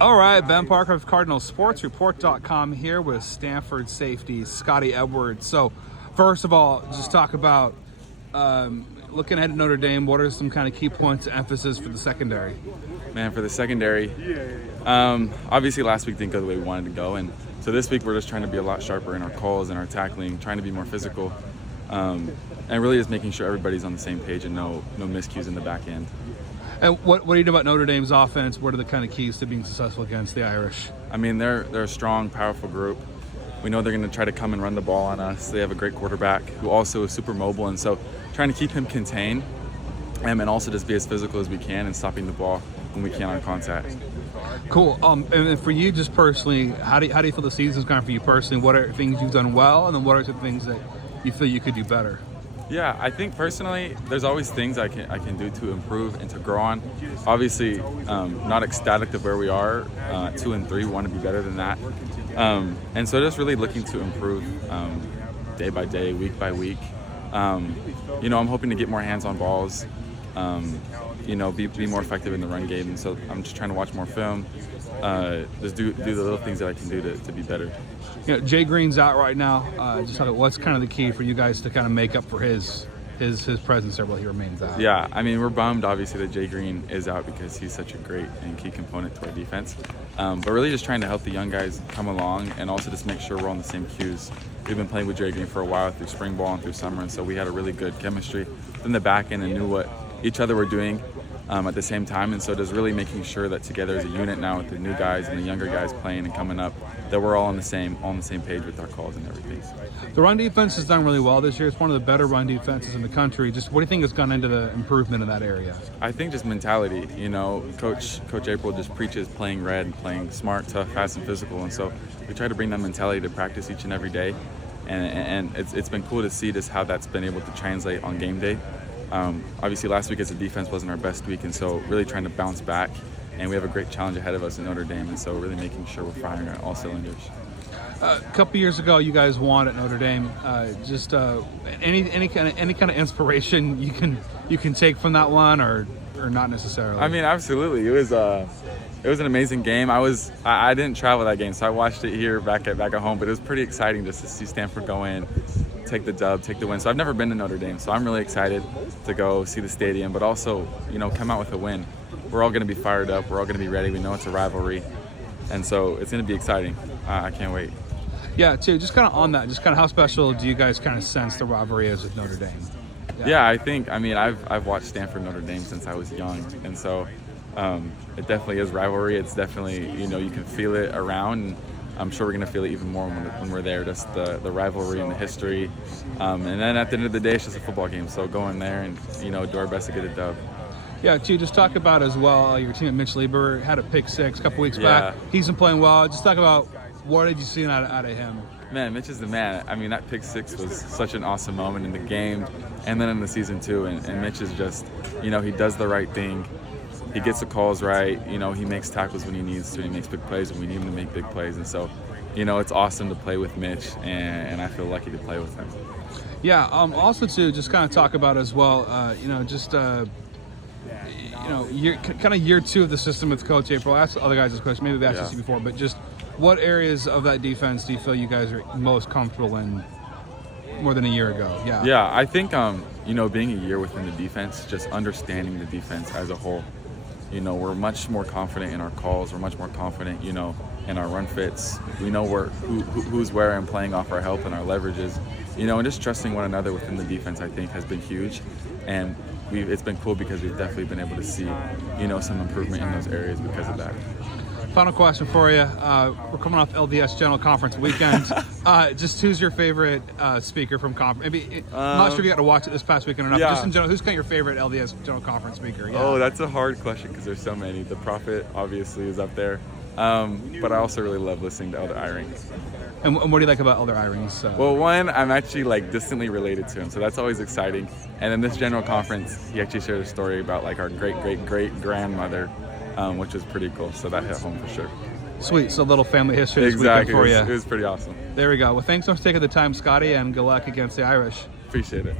All right, Ben Parker of CardinalSportsReport.com here with Stanford safety Scotty Edwards. So, first of all, just talk about looking ahead at Notre Dame. What are some kind of key points of emphasis for the secondary? Man, for the secondary, obviously last week didn't go the way we wanted to go, and so this week we're just trying to be a lot sharper in our calls and our tackling, trying to be more physical, and really just making sure everybody's on the same page and no miscues in the back end. And what do you know about Notre Dame's offense? What are the kind of keys to being successful against the Irish? I mean, they're a strong, powerful group. We know they're going to try to come and run the ball on us. They have a great quarterback who also is super mobile, and so trying to keep him contained and also just be as physical as we can and stopping the ball when we can on contact. Cool. And for you, just personally, how do you feel the season's gone for you personally? What are things you've done well, and then what are some things that you feel you could do better? Yeah, I think personally, there's always things I can do to improve and to grow on. Obviously, not ecstatic of where we are, 2-3. We want to be better than that, and so just really looking to improve day by day, week by week. I'm hoping to get more hands on balls. Be more effective in the run game, and so I'm just trying to watch more film. Just do the little things that I can do to be better. Jay Green's out right now. Just what's kind of the key for you guys to kind of make up for his presence there while he remains out? Yeah, I mean, we're bummed obviously that Jay Green is out because he's such a great and key component to our defense. But really just trying to help the young guys come along and also just make sure we're on the same cues. We've been playing with Jay Green for a while through spring ball and through summer, and so we had a really good chemistry in the back end and knew what each other were doing at the same time, and so just really making sure that together as a unit now with the new guys and the younger guys playing and coming up, that we're all on the same page with our calls and everything. The run defense has done really well this year. It's one of the better run defenses in the country. Just what do you think has gone into the improvement in that area? I think just mentality. Coach April just preaches playing red and playing smart, tough, fast, and physical, and so we try to bring that mentality to practice each and every day, and it's been cool to see just how that's been able to translate on game day. Obviously last week as a defense wasn't our best week, and so really trying to bounce back, and we have a great challenge ahead of us in Notre Dame, and so really making sure we're firing on all cylinders. A couple years ago you guys won at Notre Dame. Any kind of inspiration you can take from that one, or not necessarily? I mean, absolutely. It was an amazing game. I didn't travel that game, so I watched it here back at home, but it was pretty exciting just to see Stanford go in, take the dub, take the win. So I've never been to Notre Dame, so I'm really excited to go see the stadium, but also, come out with a win. We're all going to be fired up. We're all going to be ready. We know it's a rivalry, and so it's going to be exciting. I can't wait. Yeah, too. Just kind of on that, just kind of how special do you guys kind of sense the rivalry is with Notre Dame? Yeah, I've watched Stanford Notre Dame since I was young, and so it definitely is rivalry. It's definitely, you can feel it around, and I'm sure we're going to feel it even more when we're there, just the rivalry and the history. And then at the end of the day, it's just a football game, so go in there and, do our best to get a dub. Yeah, too, just talk about as well, your team at Mitch Lieber had a pick six a couple weeks back. He's been playing well. Just talk about what have you seen out of him? Man, Mitch is the man. I mean, that pick six was such an awesome moment in the game and then in the season too. And Mitch is just, he does the right thing. He gets the calls right. He makes tackles when he needs to. He makes big plays when we need him to make big plays. And so, it's awesome to play with Mitch, and I feel lucky to play with him. Yeah. Also, too, just kind of talk about as well, year two of the system with Coach April. I asked other guys this question. Maybe I've asked this before, but just what areas of that defense do you feel you guys are most comfortable in more than a year ago? Yeah, I think, being a year within the defense, just understanding the defense as a whole. We're much more confident in our calls. We're much more confident, in our run fits. We know who's where and playing off our help and our leverages. And just trusting one another within the defense, I think, has been huge. And it's been cool because we've definitely been able to see, some improvement in those areas because of that. Final question for you. We're coming off LDS General Conference weekend. Just who's your favorite speaker from conference? Maybe I'm not sure if you got to watch it this past weekend or not. But just in general, who's kind of your favorite LDS General Conference speaker? Yeah. Oh, that's a hard question because there's so many. The Prophet obviously is up there, but I also really love listening to Elder Eyring. And what do you like about Elder Eyring's? Well, one, I'm actually distantly related to him, so that's always exciting. And in this general conference, he actually shared a story about our great grandmother, which was pretty cool. So that hit home for sure. Sweet. So a little family history this exactly. weekend for you. It was pretty awesome. There we go. Well, thanks so much for taking the time, Scotty, and good luck against the Irish. Appreciate it.